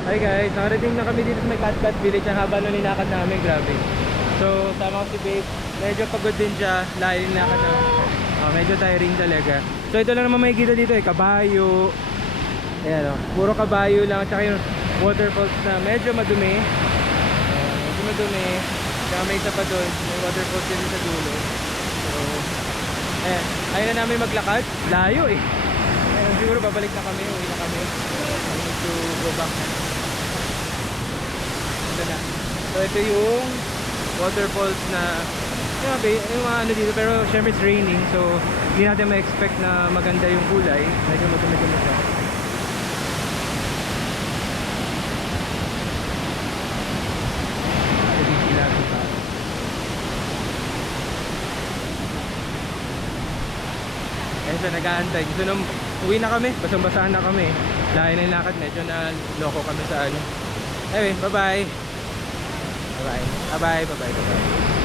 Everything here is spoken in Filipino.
Hi guys, nakarating na kami dito sa may Cat Village. Ang haba nung linakad namin, grabe. So, sama ko si Babe. Medyo pagod din siya, layo yung linakad na. Medyo tiring talaga. So, ito lang naman makikita dito eh, kabayo. Ayan o, puro kabayo lang. Tsaka yung waterfalls na medyo madumi. Medyo madumi. Tsaka may isa pa doon, may waterfalls din sa dulo. So, ayun na namin maglakad. Layo eh. Siguro babalik na kami, uwi na kami. I need to go back na. Ito na. So ito yung waterfalls na yung mga ano dito, pero syempre it's raining, so hindi natin ma-expect na maganda yung kulay. Medyo madumi-dumi siya. Ayun siya, nag-aantay. Gusto nung uwi na kami, basang-basahan na kami. Layo na yung lakad, medyo na loko kami sa ano. Anyway, bye-bye. Bye-bye. Bye-bye, bye-bye, bye-bye.